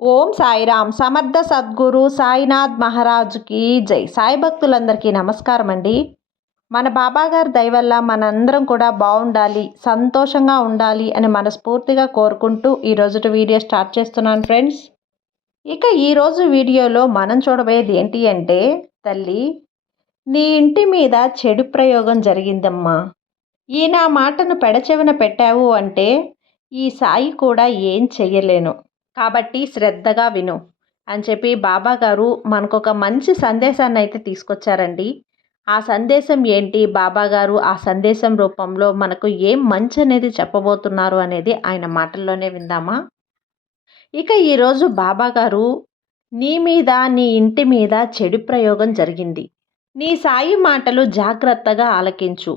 ఓం సాయిరామ్. సమర్థ సద్గురు సాయినాథ్ మహారాజుకి జై. సాయి భక్తులందరికీ నమస్కారం అండి మన బాబాగారి దయవల్ల మనందరం కూడా బాగుండాలి సంతోషంగా ఉండాలి అని మనస్ఫూర్తిగా కోరుకుంటూ ఈరోజు వీడియో స్టార్ట్ చేస్తున్నాను ఫ్రెండ్స్. ఇక ఈరోజు వీడియోలో మనం చూడబోయేది ఏంటి అంటే తల్లి నీ ఇంటి మీద చెడు ప్రయోగం జరిగిందమ్మా. ఈ నా మాటను పెడచెవిన పెట్టావు అంటే ఈ సాయి కూడా ఏం చెయ్యలేను. కాబట్టి శ్రద్ధగా విను. అని చెప్పి బాబా గారు మనకు ఒక మంచి సందేశాన్ని అయితే తీసుకొచ్చారండి. ఆ సందేశం ఏంటి? బాబా గారు ఆ సందేశం రూపంలో మనకు ఏం మంచి అనేది చెప్పబోతున్నారు అనేది ఆయన మాటల్లోనే విందామా? ఇక ఈరోజు బాబా గారు నీ మీద నీ ఇంటి మీద చెడు ప్రయోగం జరిగింది. నీ సాయి మాటలు జాగ్రత్తగా ఆలకించు.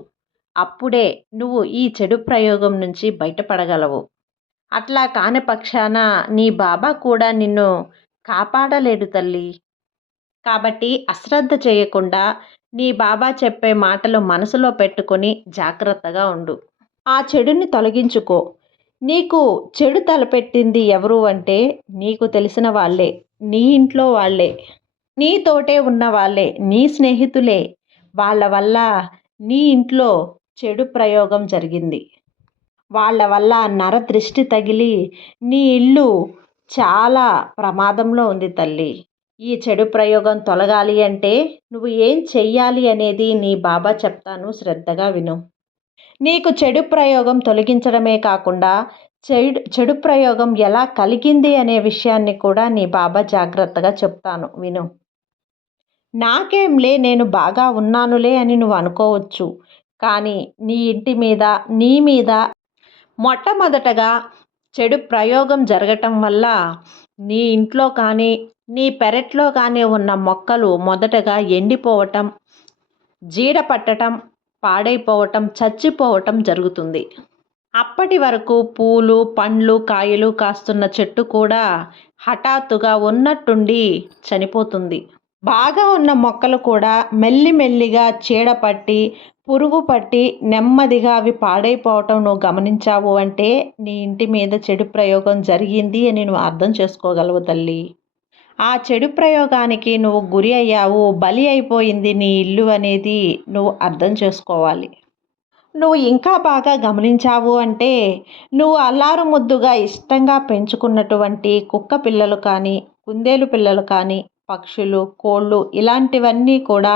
అప్పుడే నువ్వు ఈ చెడు ప్రయోగం నుంచి బయటపడగలవు. అట్లా కాని పక్షాన నీ బాబా కూడా నిన్ను కాపాడలేడు తల్లి. కాబట్టి అశ్రద్ధ చేయకుండా నీ బాబా చెప్పే మాటలు మనసులో పెట్టుకొని జాగ్రత్తగా ఉండు. ఆ చెడుని తొలగించుకో. నీకు చెడు తలపెట్టింది ఎవరు అంటే నీకు తెలిసిన వాళ్ళే. నీ ఇంట్లో వాళ్ళే. నీతోటే ఉన్న వాళ్ళే. నీ స్నేహితులే. వాళ్ళ వల్ల నీ ఇంట్లో చెడు ప్రయోగం జరిగింది. వాళ్ళ వల్ల నరదృష్టి తగిలి నీ ఇల్లు చాలా ప్రమాదంలో ఉంది తల్లి. ఈ చెడు ప్రయోగం తొలగాలి అంటే నువ్వు ఏం చెయ్యాలి అనేది నీ బాబా చెప్తాను శ్రద్ధగా విను. నీకు చెడు ప్రయోగం తొలగించడమే కాకుండా చెడు చెడు ప్రయోగం ఎలా కలిగింది అనే విషయాన్ని కూడా నీ బాబా జాగ్రత్తగా చెప్తాను విను. నాకేంలే నేను బాగా ఉన్నానులే అని నువ్వు అనుకోవచ్చు. కానీ నీ ఇంటి మీద నీ మీద మొట్టమొదటగా చెడు ప్రయోగం జరగటం వల్ల నీ ఇంట్లో కానీ నీ పెరట్లో కానీ ఉన్న మొక్కలు మొదటగా ఎండిపోవటం జీడ పట్టడం పాడైపోవటం చచ్చిపోవటం జరుగుతుంది. అప్పటి వరకు పూలు పండ్లు కాయలు కాస్తున్న చెట్టు కూడా హఠాత్తుగా ఉన్నట్టుండి చనిపోతుంది. బాగా ఉన్న మొక్కలు కూడా మెల్లిమెల్లిగా చీడపట్టి పురుగు పట్టి నెమ్మదిగా అవి పాడైపోవటం నువ్వు గమనించావు అంటే నీ ఇంటి మీద చెడు ప్రయోగం జరిగింది అని నువ్వు అర్థం చేసుకోగలవు తల్లి. ఆ చెడు ప్రయోగానికి నువ్వు గురి అయ్యావు బలి అయిపోయింది నీ ఇల్లు అనేది నువ్వు అర్థం చేసుకోవాలి. నువ్వు ఇంకా బాగా గమనించావు అంటే నువ్వు అల్లారు ముద్దుగా ఇష్టంగా పెంచుకున్నటువంటి కుక్క పిల్లలు కానీ కుందేలు పిల్లలు కానీ పక్షులు కోళ్ళు ఇలాంటివన్నీ కూడా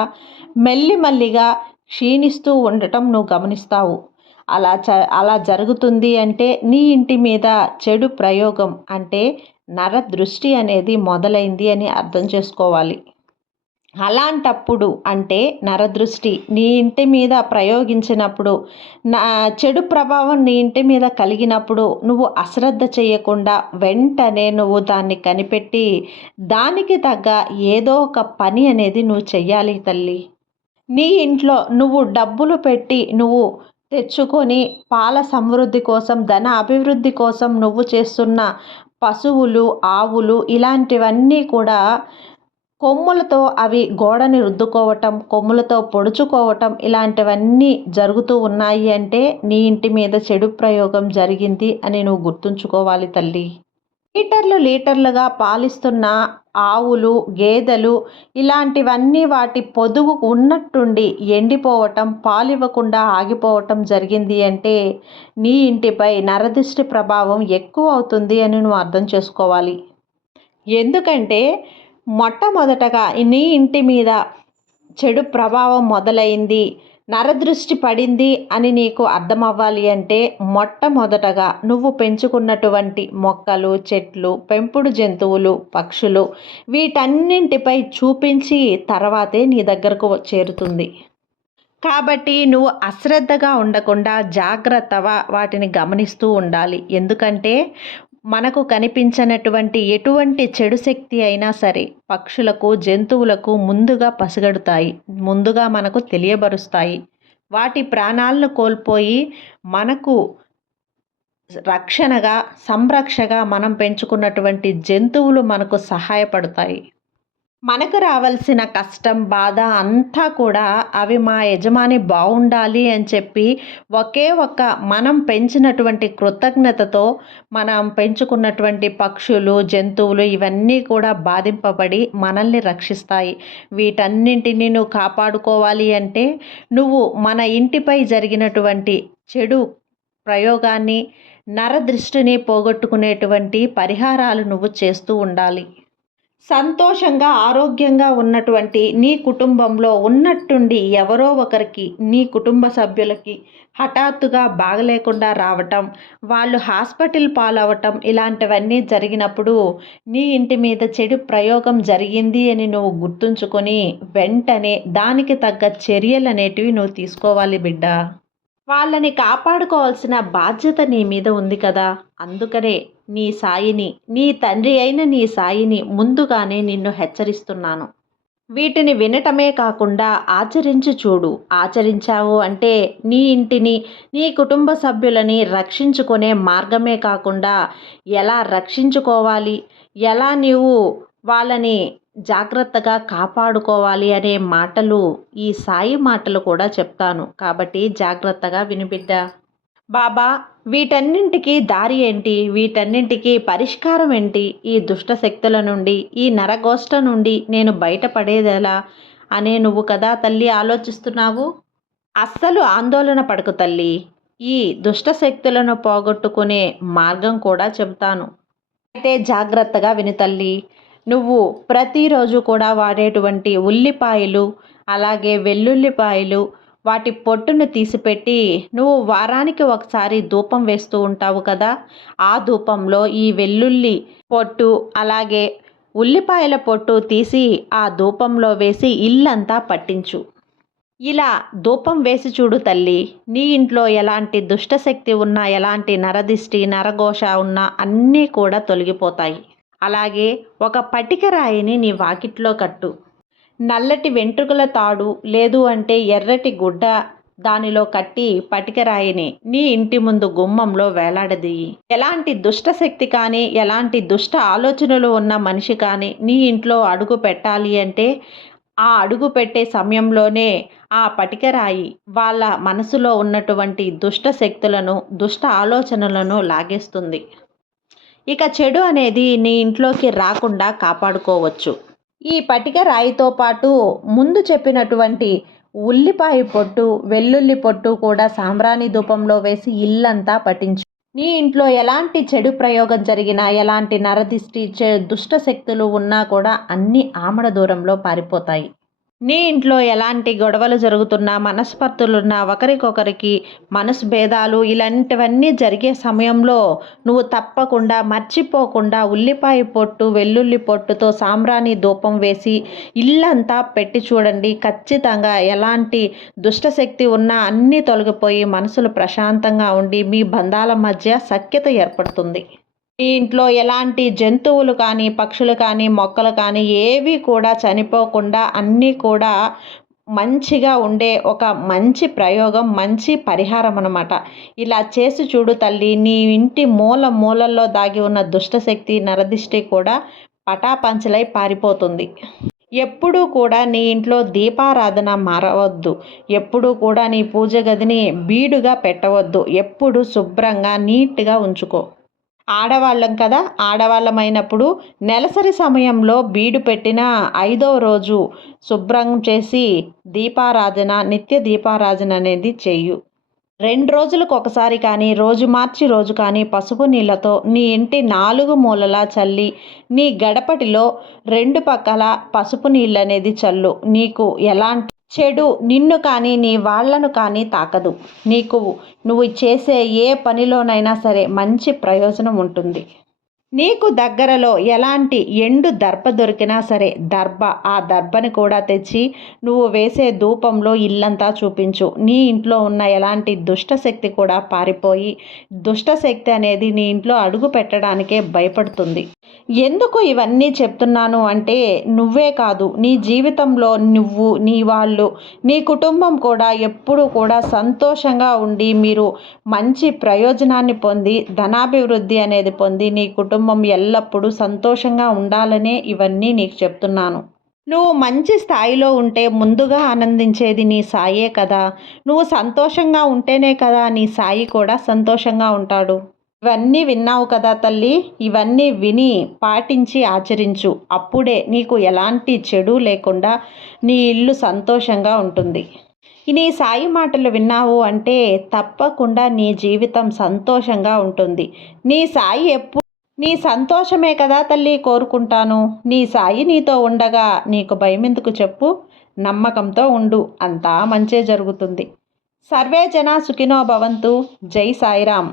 మెల్లిమల్లిగా క్షీణిస్తూ ఉండటం నువ్వు గమనిస్తావు. అలా చ అలా జరుగుతుంది అంటే నీ ఇంటి మీద చెడు ప్రయోగం అంటే నర దృష్టి అనేది మొదలైంది అని అర్థం చేసుకోవాలి. అలాంటప్పుడు అంటే నరదృష్టి నీ ఇంటి మీద ప్రయోగించినప్పుడు నా చెడు ప్రభావం నీ ఇంటి మీద కలిగినప్పుడు నువ్వు అశ్రద్ధ చేయకుండా వెంటనే నువ్వు దాన్ని కనిపెట్టి దానికి తగ్గ ఏదో ఒక పని అనేది నువ్వు చెయ్యాలి తల్లి. నీ ఇంట్లో నువ్వు డబ్బులు పెట్టి నువ్వు తెచ్చుకొని పాల సమృద్ధి కోసం ధన అభివృద్ధి కోసం నువ్వు చేస్తున్న పశువులు ఆవులు ఇలాంటివన్నీ కూడా కొమ్ములతో అవి గోడని రుద్దుకోవటం కొమ్ములతో పొడుచుకోవటం ఇలాంటివన్నీ జరుగుతూ ఉన్నాయి అంటే నీ ఇంటి మీద చెడు ప్రయోగం జరిగింది అని నువ్వు గుర్తుంచుకోవాలి తల్లి. లీటర్లు లీటర్లుగా పాలిస్తున్న ఆవులు గేదెలు ఇలాంటివన్నీ వాటి పొదుగు ఉన్నట్టుండి ఎండిపోవటం పాలివ్వకుండా ఆగిపోవటం జరిగింది అంటే నీ ఇంటిపై నరదిష్టి ప్రభావం ఎక్కువ అవుతుంది అని నువ్వు అర్థం చేసుకోవాలి. ఎందుకంటే మొట్టమొదటగా నీ ఇంటి మీద చెడు ప్రభావం మొదలైంది నరదృష్టి పడింది అని నీకు అర్థమవ్వాలి అంటే మొట్టమొదటగా నువ్వు పెంచుకున్నటువంటి మొక్కలు చెట్లు పెంపుడు జంతువులు పక్షులు వీటన్నింటిపై చూపించి తర్వాతే నీ దగ్గరకు చేరుతుంది. కాబట్టి నువ్వు అశ్రద్ధగా ఉండకుండా జాగ్రత్తగా వాటిని గమనిస్తూ ఉండాలి. ఎందుకంటే మనకు కనిపించినటువంటి ఎటువంటి చెడు శక్తి అయినా సరే పక్షులకు జంతువులకు ముందుగా పసిగడుతాయి ముందుగా మనకు తెలియబరుస్తాయి. వాటి ప్రాణాలను కోల్పోయి మనకు రక్షణగా సంరక్షగా మనం పెంచుకున్నటువంటి జంతువులు మనకు సహాయపడతాయి. మనకు రావాల్సిన కష్టం బాధ అంతా కూడా అవి మా యజమాని బాగుండాలి అని చెప్పి ఒకే ఒక్క మనం పెంచినటువంటి కృతజ్ఞతతో మనం పెంచుకున్నటువంటి పక్షులు జంతువులు ఇవన్నీ కూడా బాధింపబడి మనల్ని రక్షిస్తాయి. వీటన్నింటినీ నువ్వు కాపాడుకోవాలి అంటే నువ్వు మన ఇంటిపై జరిగినటువంటి చెడు ప్రయోగాన్ని నరదృష్టిని పోగొట్టుకునేటువంటి పరిహారాలు నువ్వు చేస్తూ ఉండాలి. సంతోషంగా ఆరోగ్యంగా ఉన్నటువంటి నీ కుటుంబంలో ఉన్నట్టుండి ఎవరో ఒకరికి నీ కుటుంబ సభ్యులకి హఠాత్తుగా బాగలేకుండా రావటం వాళ్ళు హాస్పిటల్ పాలవటం ఇలాంటివన్నీ జరిగినప్పుడు నీ ఇంటి మీద చెడు ప్రయోగం జరిగింది అని నువ్వు గుర్తుంచుకొని వెంటనే దానికి తగ్గ చర్యలు అనేటివి నువ్వు తీసుకోవాలి బిడ్డ. వాళ్ళని కాపాడుకోవాల్సిన బాధ్యత నీ మీద ఉంది కదా. అందుకనే నీ సాయిని నీ తండ్రి అయిన నీ సాయిని ముందుగానే నిన్ను హెచ్చరిస్తున్నాను. వీటిని వినటమే కాకుండా ఆచరించి చూడు. ఆచరించావు అంటే నీ ఇంటిని నీ కుటుంబ సభ్యులని రక్షించుకునే మార్గమే కాకుండా ఎలా రక్షించుకోవాలి? ఎలా నీవు వాళ్ళని జాగ్రత్తగా కాపాడుకోవాలి అనే మాటలు ఈ సాయి మాటలు కూడా చెప్తాను. కాబట్టి జాగ్రత్తగా వినిబిడ్డ బాబా వీటన్నింటికి దారి ఏంటి? వీటన్నింటికి పరిష్కారం ఏంటి? ఈ దుష్ట శక్తుల నుండి ఈ నరగోష్ట నుండి నేను బయటపడేదెలా అనే నువ్వు కదా తల్లి ఆలోచిస్తున్నావు? అస్సలు ఆందోళన పడకు తల్లి. ఈ దుష్ట శక్తులను పోగొట్టుకునే మార్గం కూడా చెబుతాను. అయితే జాగ్రత్తగా విని తల్లి. నువ్వు ప్రతిరోజు కూడా వాడేటువంటి ఉల్లిపాయలు అలాగే వెల్లుల్లిపాయలు వాటి పొట్టును తీసిపెట్టి నువ్వు వారానికి ఒకసారి ధూపం వేస్తూ ఉంటావు కదా? ఆ ధూపంలో ఈ వెల్లుల్లి పొట్టు అలాగే ఉల్లిపాయల పొట్టు తీసి ఆ ధూపంలో వేసి ఇల్లంతా పట్టించు. ఇలా ధూపం వేసి చూడు తల్లి నీ ఇంట్లో ఎలాంటి దుష్టశక్తి ఉన్నా ఎలాంటి నరదిష్టి నరఘోష ఉన్నా అన్నీ కూడా తొలగిపోతాయి. అలాగే ఒక పటిక రాయిని నీ వాకిట్లో కట్టు. నల్లటి వెంట్రుకల తాడు లేదు అంటే ఎర్రటి గుడ్డ దానిలో కట్టి పటికరాయిని నీ ఇంటి ముందు గుమ్మంలో వేలాడదీయి. ఎలాంటి దుష్ట శక్తి కానీ ఎలాంటి దుష్ట ఆలోచనలు ఉన్న మనిషి కానీ నీ ఇంట్లో అడుగు పెట్టాలి అంటే ఆ అడుగు పెట్టే సమయంలోనే ఆ పటికరాయి వాళ్ళ మనసులో ఉన్నటువంటి దుష్ట శక్తులను దుష్ట ఆలోచనలను లాగేస్తుంది. ఇక చెడు అనేది నీ ఇంట్లోకి రాకుండా కాపాడుకోవచ్చు. ఈ పటిక రాయితో పాటు ముందు చెప్పినటువంటి ఉల్లిపాయ పొట్టు వెల్లుల్లి పొట్టు కూడా సాంబ్రాణి ధూపంలో వేసి ఇల్లంతా పట్టించు నీ ఇంట్లో ఎలాంటి చెడు ప్రయోగం జరిగినా ఎలాంటి నరదిష్టి దుష్ట శక్తులు ఉన్నా కూడా అన్ని ఆమడ దూరంలో పారిపోతాయి. నీ ఇంట్లో ఎలాంటి గొడవలు జరుగుతున్నా మనస్పర్ధలున్నా ఒకరికొకరికి మనస్భేదాలు ఇలాంటివన్నీ జరిగే సమయంలో నువ్వు తప్పకుండా మర్చిపోకుండా ఉల్లిపాయ పొట్టు వెల్లుల్లి పొట్టుతో సాంబ్రాణి ధూపం వేసి ఇల్లంతా పెట్టి చూడండి. ఖచ్చితంగా ఎలాంటి దుష్టశక్తి ఉన్నా అన్నీ తొలగిపోయి మనసులు ప్రశాంతంగా ఉండి మీ బంధాల మధ్య సఖ్యత ఏర్పడుతుంది. మీ ఇంట్లో ఎలాంటి జంతువులు కానీ పక్షులు కానీ మొక్కలు కానీ ఏవి కూడా చనిపోకుండా అన్నీ కూడా మంచిగా ఉండే ఒక మంచి ప్రయోగం మంచి పరిహారం అనమాట ఇలా చేసి చూడు తల్లి నీ ఇంటి మూల మూలల్లో దాగి ఉన్న దుష్టశక్తి నరదిష్టి కూడా పటాపంచలై పారిపోతుంది. ఎప్పుడూ కూడా నీ ఇంట్లో దీపారాధన మారవద్దు. ఎప్పుడూ కూడా నీ పూజ గదిని బీడుగా పెట్టవద్దు. ఎప్పుడు శుభ్రంగా నీట్గా ఉంచుకో. ఆడవాళ్ళం కదా ఆడవాళ్ళమైనప్పుడు నెలసరి సమయంలో బీడు పెట్టిన ఐదో రోజు శుభ్రం చేసి దీపారాధన నిత్య దీపారాధన అనేది చెయ్యు రెండు రోజులకు ఒకసారి కానీ రోజు మార్చి రోజు కానీ పసుపు నీళ్ళతో నీ ఇంటి నాలుగు మూలలా చల్లి నీ గడపటిలో రెండు పక్కల పసుపు నీళ్ళు అనేది చల్లు. నీకు ఎలాంటి చెడు నిన్ను కానీ నీ వాళ్ళను కానీ తాకదు. నీకు నువ్వు చేసే ఏ పనిలోనైనా సరే మంచి ప్రయోజనం ఉంటుంది. నీకు దగ్గరలో ఎలాంటి ఎండు దర్భ దొరికినా సరే దర్భ ఆ దర్భని కూడా తెచ్చి నువ్వు వేసే ధూపంలో ఇల్లంతా చూపించు. నీ ఇంట్లో ఉన్న ఎలాంటి దుష్టశక్తి కూడా పారిపోయి దుష్టశక్తి అనేది నీ ఇంట్లో అడుగు పెట్టడానికే భయపడుతుంది. ఎందుకు ఇవన్నీ చెప్తున్నాను అంటే నువ్వే కాదు నీ జీవితంలో నువ్వు నీ వాళ్ళు నీ కుటుంబం కూడా ఎప్పుడూ కూడా సంతోషంగా ఉండి మీరు మంచి ప్రయోజనాన్ని పొంది ధనాభివృద్ధి అనేది పొంది నీ కుటుంబం కుటుంబం ఎల్లప్పుడూ సంతోషంగా ఉండాలనే ఇవన్నీ నీకు చెప్తున్నాను. నువ్వు మంచి స్థాయిలో ఉంటే ముందుగా ఆనందించేది నీ సాయే కదా. నువ్వు సంతోషంగా ఉంటేనే కదా నీ సాయి కూడా సంతోషంగా ఉంటాడు. ఇవన్నీ విన్నావు కదా తల్లి? ఇవన్నీ విని పాటించి ఆచరించు. అప్పుడే నీకు ఎలాంటి చెడు లేకుండా నీ ఇల్లు సంతోషంగా ఉంటుంది. నీ సాయి మాటలు విన్నావు అంటే తప్పకుండా నీ జీవితం సంతోషంగా ఉంటుంది. నీ సాయి ఎప్పుడు నీ సంతోషమే కదా తల్లి కోరుకుంటాను. నీ సాయి నీతో ఉండగా నీకు భయమెందుకు చెప్పు? నమ్మకంతో ఉండు. అంతా మంచే జరుగుతుంది. సర్వే జన సుఖినో భవంతు. జై సాయిరామ్.